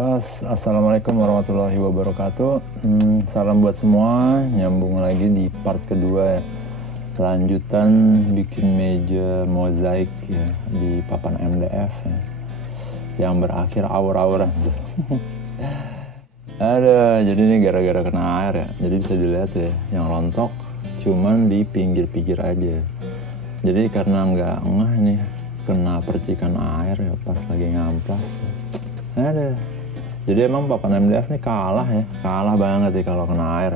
Assalamualaikum warahmatullahi wabarakatuh. Salam buat semua. Nyambung lagi di part kedua ya. Lanjutan bikin meja mozaik ya di papan MDF ya. Yang berakhir awur-awuran tuh. Jadi ini gara-gara kena air ya. Jadi bisa dilihat ya, yang rontok cuman di pinggir-pinggir aja. Jadi karena nggak ngeh nih kena percikan air ya pas lagi ngamplas. Jadi emang papan MDF nih kalah banget ya kalau kena air.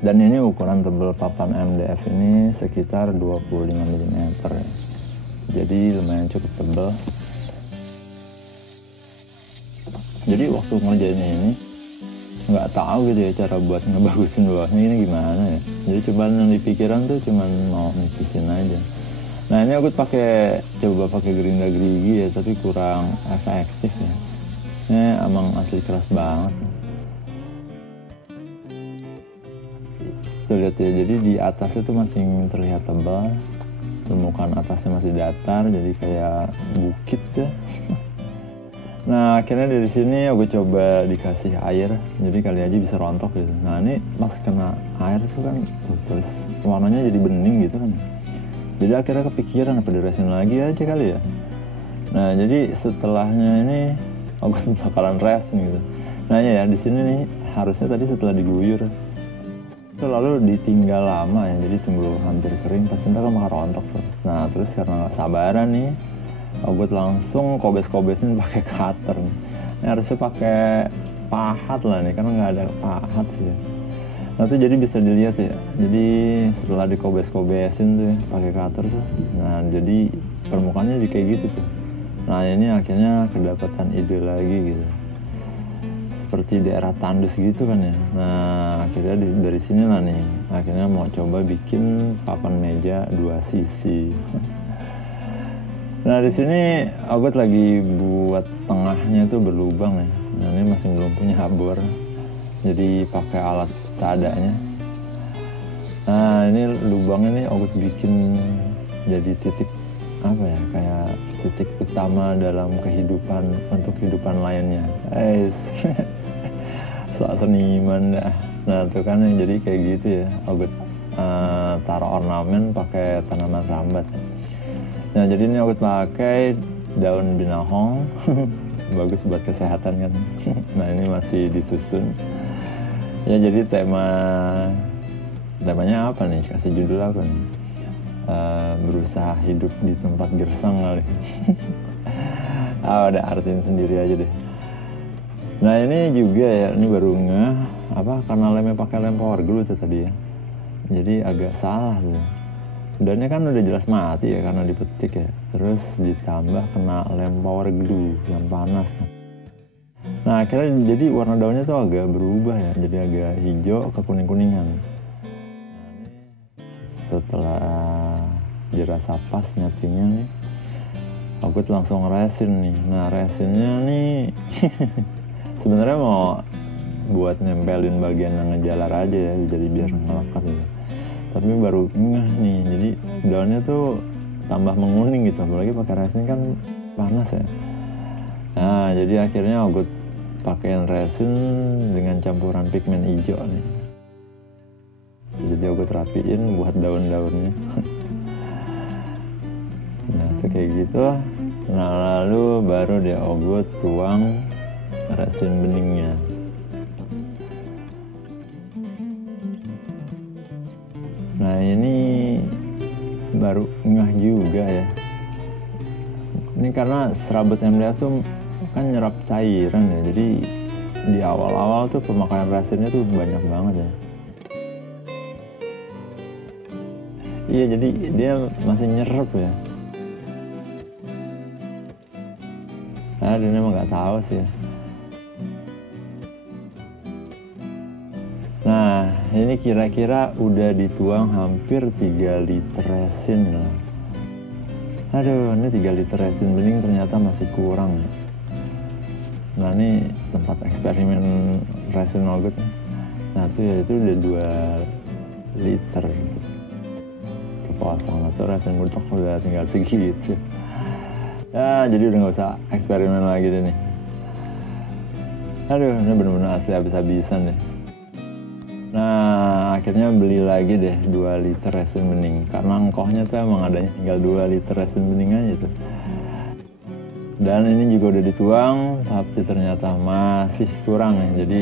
Dan ini ukuran tebal papan MDF ini sekitar 25 mm ya. Jadi lumayan cukup tebal. Jadi waktu ngerjainnya ini nggak tahu gitu ya cara buat ngebagusin bawahnya ini gimana ya. Jadi cuman yang di pikiran tuh cuman mau nipisin aja. Nah ini aku coba pakai gerinda gerigi ya, tapi kurang efektif ya. Ini emang asli keras banget. Tuh lihat ya, jadi di atasnya tuh masih terlihat tebal, permukaan atasnya masih datar, jadi kayak bukit ya. Nah akhirnya dari sini aku coba dikasih air, jadi kali aja bisa rontok gitu. Nah ini pas kena air tuh kan terus warnanya jadi bening gitu kan. Jadi akhirnya kepikiran apa diresin lagi aja kali ya. Nah jadi setelahnya ini aku bakalan resin gitu. Nah ya di sini nih harusnya tadi setelah diguyur itu lalu ditinggal lama ya, jadi tunggu hampir kering pasti ntar kan bakal rontok tuh. Nah terus karena nggak sabaran nih aku langsung kobes-kobesin pakai cutter nih. Ini harusnya pakai pahat lah nih karena nggak ada pahat sih ya. Nah tuh jadi bisa dilihat ya, jadi setelah dikobes-kobesin tuh ya pakai cutter tuh, nah jadi permukaannya jadi kayak gitu tuh. Nah ini akhirnya kedapatan ide lagi gitu, seperti daerah tandus gitu kan ya. Nah akhirnya dari sini lah nih, akhirnya mau coba bikin papan meja 2 sisi. Nah di sini aku lagi buat tengahnya tuh berlubang ya. Nah ini masih belum punya habor, jadi pakai alat seadanya. Nah ini lubangnya nih aku bikin jadi titik apa ya, kayak titik utama dalam kehidupan untuk kehidupan lainnya. Soal seniman dah. Nah tuh kan yang jadi kayak gitu ya, aku taruh ornamen pakai tanaman rambat. Nah jadi ini aku pakai daun binahong. Bagus buat kesehatan kan. Nah ini masih disusun ya, jadi temanya apa nih, kasih judul apa nih, berusaha hidup di tempat gersang kali. Udah artiin sendiri aja deh. Nah ini juga ya, ini baru ngeh karena lemnya pakai lem power glue tuh tadi ya, jadi agak salah tuh. Daunnya kan udah jelas mati ya karena dipetik ya, terus ditambah kena lem power glue yang panas kan. Nah akhirnya jadi warna daunnya tuh agak berubah ya, jadi agak hijau ke kuning-kuningan. Setelah dirasa pas nyatingnya nih, aku langsung resin nih. Nah resinnya nih sebenarnya mau buat nempelin bagian yang ngejalar aja ya, jadi biar ngelekat gitu. Tapi baru ngeh nih, jadi daunnya tuh tambah menguning gitu, apalagi pakai resin kan panas ya. Nah jadi akhirnya aku pakaian resin dengan campuran pigmen hijau nih. Jadi aku rapiin buat daun-daunnya. Nah itu kayak gitu. Nah lalu baru dia ogot tuang resin beningnya. Nah ini baru ngeh juga ya. Ini karena serabut MDF tuh kan nyerap cairan ya. Jadi di awal-awal tuh pemakaian resinnya tuh banyak banget ya. Iya jadi dia masih nyerap ya. Nah dia emang nggak tahu sih ya. Nah ini kira-kira udah dituang hampir 3 liter resin loh. Aduh ini 3 liter resin bening ternyata masih kurang ya. Nah ini tempat eksperimen resin ogut. Nah itu udah 2 liter. Kosong atau resin murtok udah tinggal segitu. Ya jadi udah nggak usah eksperimen lagi deh nih. Aduh, ini bener-bener asli habis-habisan deh. Nah, akhirnya beli lagi deh 2 liter resin bening. Karena ngkohnya tuh emang adanya tinggal 2 liter resin bening aja tuh. Dan ini juga udah dituang, tapi ternyata masih kurang ya. Jadi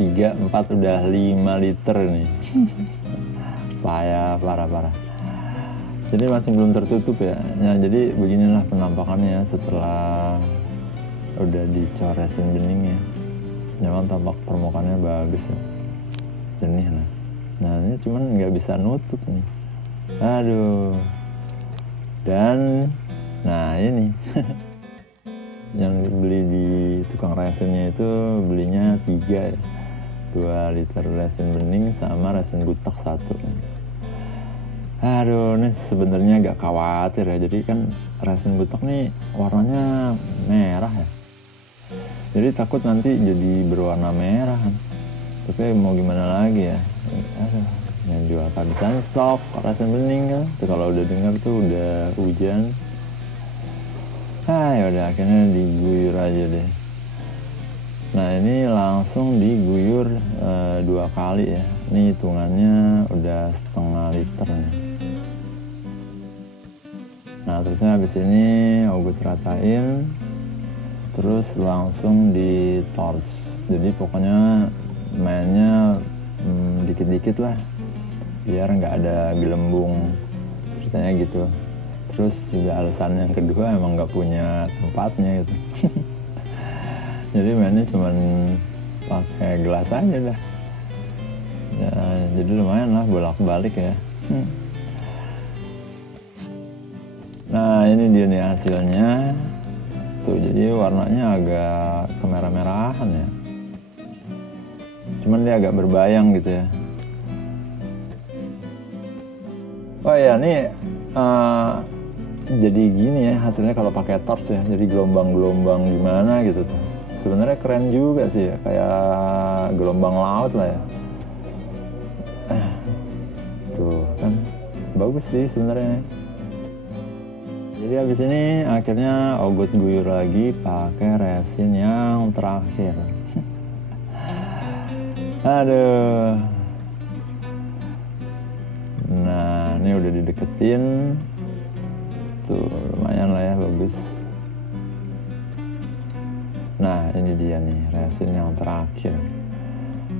3, 4, udah 5 liter nih. Payah, parah. Jadi masih belum tertutup ya. Nah, jadi beginilah penampakannya setelah udah dicor resin beningnya. Memang tampak permukaannya bagus ya. Jernih lah. Nah, ini cuman nggak bisa nutup nih. Aduh. Dan nah ini yang beli di tukang resinnya itu belinya 3 ya. 2 liter resin bening sama resin butek 1. Aduh, ini sebenarnya agak khawatir ya. Jadi kan resin butek nih warnanya merah ya. Jadi takut nanti jadi berwarna merah kan. Tapi mau gimana lagi ya. Aduh, yang jual kehabisan stok resin bening kan. Tuh, kalau udah dengar tuh udah hujan. Yaudah akhirnya diguyur aja deh. Nah, ini langsung diguyur 2 kali ya. Ini hitungannya udah setengah liter nih. Nah, terusnya habis ini Ogut ratain, terus langsung di torch. Jadi pokoknya mainnya dikit-dikit lah, biar nggak ada gelembung, ceritanya gitu. Terus juga alasan yang kedua emang nggak punya tempatnya gitu. Jadi mainnya cuman pakai gelas aja dah. Ya, jadi lumayan lah bolak-balik ya. Nah, ini dia nih hasilnya. Tuh, jadi warnanya agak kemerah-merahan ya. Cuman dia agak berbayang gitu ya. Oh ya, nih jadi gini ya hasilnya kalau pakai torch ya. Jadi gelombang-gelombang gimana gitu tuh. Sebenarnya keren juga sih ya, kayak gelombang laut lah ya. Tuh kan bagus sih sebenarnya. Jadi habis ini akhirnya Ogut guyur lagi pakai resin yang terakhir. Aduh. Nah, ini udah dideketin. Tuh, lumayan lah ya, bagus. Nah, ini dia nih resin yang terakhir.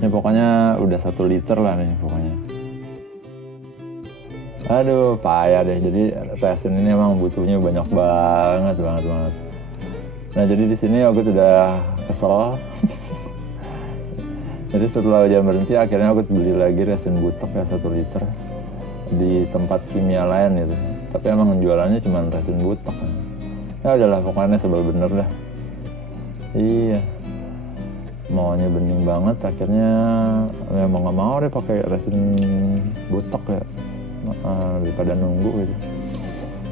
Ini pokoknya udah 1 liter lah nih pokoknya. Aduh, payah deh. Jadi resin ini emang butuhnya banyak banget. Nah, jadi di sini Ogut udah kesel. Jadi setelah hujan berhenti, akhirnya Ogut beli lagi resin butek ya 1 liter di tempat kimia lain gitu. Tapi emang jualannya cuma resin butek. Ya udahlah, pokoknya sebel bener dah. Iya. Maunya bening banget, akhirnya ya mau nggak mau deh pakai resin butek ya. Daripada nunggu gitu.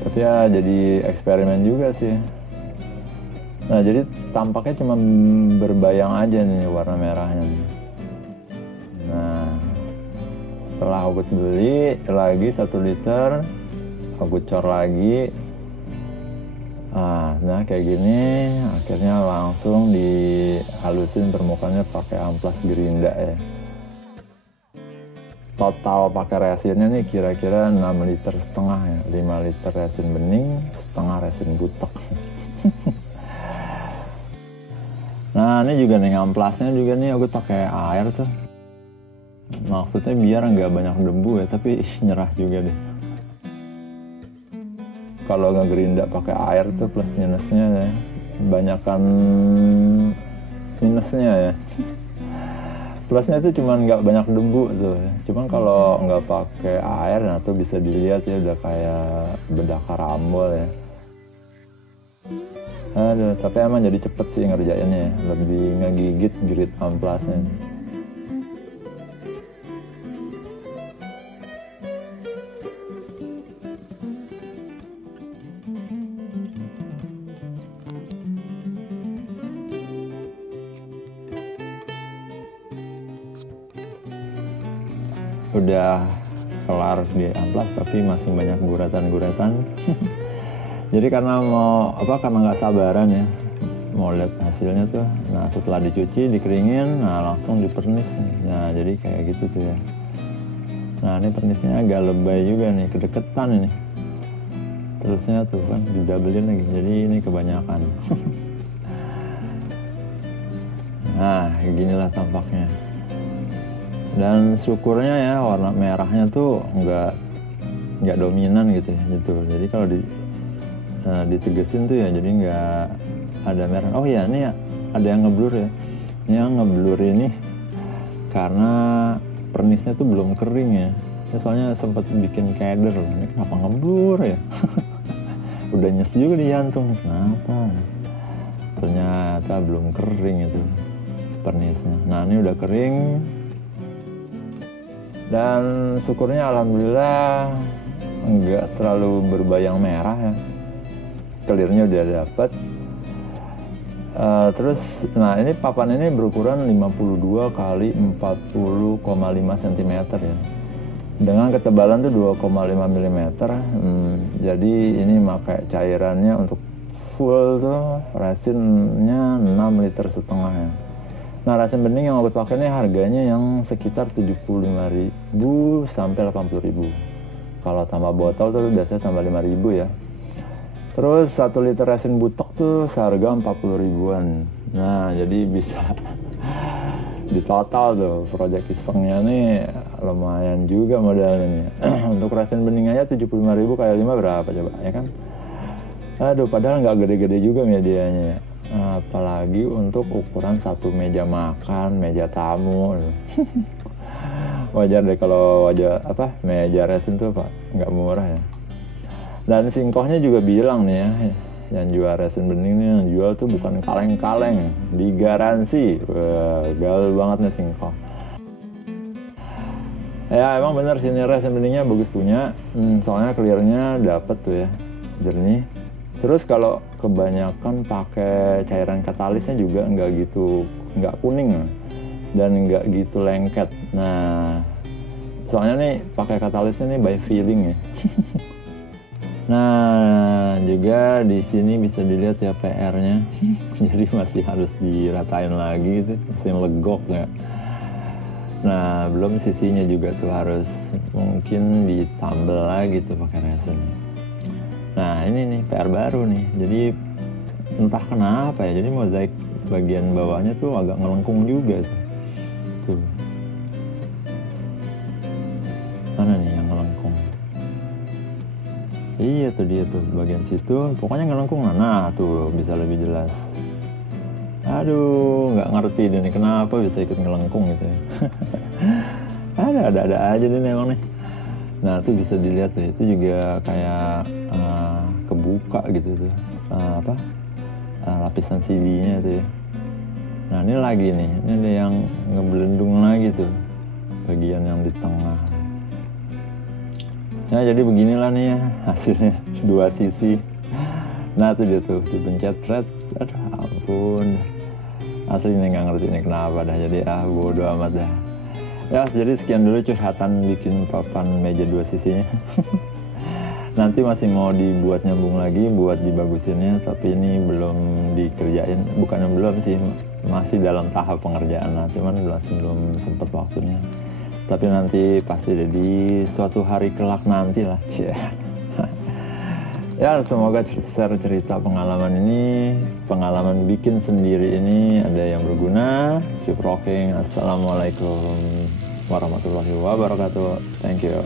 Tapi ya jadi eksperimen juga sih. Nah, jadi tampaknya cuma berbayang aja nih warna merahnya nih. Nah, setelah Ogut beli lagi 1 liter, Ogut cor lagi. Nah kayak gini, akhirnya langsung dihalusin permukaannya pakai amplas gerinda ya. Total pakai resinnya nih kira-kira 6,5 liter ya. 5 liter resin bening, setengah resin butek. Nah, ini juga nih amplasnya juga nih Ogut pakai air tuh. Maksudnya biar nggak banyak debu ya, tapi nyerah juga deh. Kalau nggak gerinda pakai air tuh plus minusnya ya. Banyakan minusnya ya. Plusnya itu cuman nggak banyak debu tuh. Cuman kalau nggak pakai air, nah tuh bisa dilihat ya udah kayak bedak karambol ya. Aduh, tapi emang jadi cepet sih ngerjainnya, lebih ngegigit grit amplasnya. Udah kelar di amplas tapi masih banyak guratan-guratan. Jadi karena nggak sabaran ya mau lihat hasilnya tuh. Nah setelah dicuci, dikeringin, nah langsung dipernis nih. Nah jadi kayak gitu tuh ya. Nah ini pernisnya agak lebay juga nih, kedeketan ini. Terusnya tuh kan didabelin lagi, jadi ini kebanyakan. Nah ginilah tampaknya. Dan syukurnya ya warna merahnya tuh nggak dominan gitu ya, gitu. Jadi kalau ditegesin tuh ya, jadi nggak ada merah. Oh ya, ini ya, ada yang ngeblur ya. Ini yang ngeblur ini karena pernisnya tuh belum kering ya. Soalnya sempat bikin keder loh. Ini kenapa ngeblur ya? Udah nyes juga di jantung. Kenapa? Ternyata belum kering itu pernisnya. Nah ini udah kering. Dan syukurnya alhamdulillah nggak terlalu berbayang merah ya. Clearnya udah dapet. Terus, nah ini papan ini berukuran 52 kali 40,5 cm ya. Dengan ketebalan tuh 2,5 mm. Jadi ini pakai cairannya untuk full tuh resinnya 6,5 liter ya. Nah resin bening yang aku pakai ini harganya yang sekitar 75.000 sampai 80.000. Kalau tambah botol tuh biasanya tambah 5.000 ya. Terus 1 liter resin butek tuh seharga 40 ribuan. Nah jadi bisa di total tuh project isengnya nih lumayan juga modalnya nih. Untuk resin bening aja 75.000 kali 5 berapa coba ya kan? Aduh padahal nggak gede-gede juga medianya ya. Apalagi untuk ukuran satu meja makan, meja tamu. Wajar deh kalau meja resin tuh Pak nggak murah ya. Dan Singkohnya juga bilang nih ya, yang jual resin bening nih, yang jual tuh bukan kaleng-kaleng, digaransi. Wah, gaul banget nih Singkoh. Ya emang bener sini resin beningnya bagus punya, soalnya clearnya dapet tuh ya, jernih. Terus kalau kebanyakan pakai cairan katalisnya juga nggak kuning dan nggak gitu lengket. Nah, soalnya nih pakai katalisnya nih by feeling ya. Nah, juga di sini bisa dilihat ya PR-nya. Jadi masih harus diratain lagi gitu, masih legok ya. Nah, belum sisinya juga tuh harus mungkin ditambal lagi tuh pakai resin. Nah, ini nih PR baru nih. Jadi entah kenapa ya, jadi mozaik bagian bawahnya tuh agak ngelengkung juga tuh. Tuh. Mana nih yang ngelengkung? Iya tuh dia tuh bagian situ, pokoknya ngelengkung. Nah tuh bisa lebih jelas. Aduh, nggak ngerti deh nih kenapa bisa ikut ngelengkung gitu ya. ada aja deh emang nih. Nah tuh bisa dilihat tuh, itu juga kayak kebuka gitu tuh, lapisan CD-nya tuh ya. Nah ini lagi nih, ini ada yang ngebelendung lagi tuh, bagian yang di tengah. Ya jadi beginilah nih ya hasilnya, dua sisi. Nah tuh dia tuh dipencet thread, aduh ampun, asli nih nggak ngerti nih kenapa dah. Jadi bodo amat dah ya. Jadi sekian dulu curhatan bikin papan meja dua sisinya. Nanti masih mau dibuat nyambung lagi buat dibagusinnya, tapi ini belum dikerjain, bukannya belum sih, masih dalam tahap pengerjaan. Nah cuman masih belum sempet waktunya. Tapi nanti pasti deh di suatu hari kelak nanti lah. Ya semoga share cerita pengalaman ini, pengalaman bikin sendiri ini ada yang berguna. Keep rocking. Assalamualaikum warahmatullahi wabarakatuh. Thank you.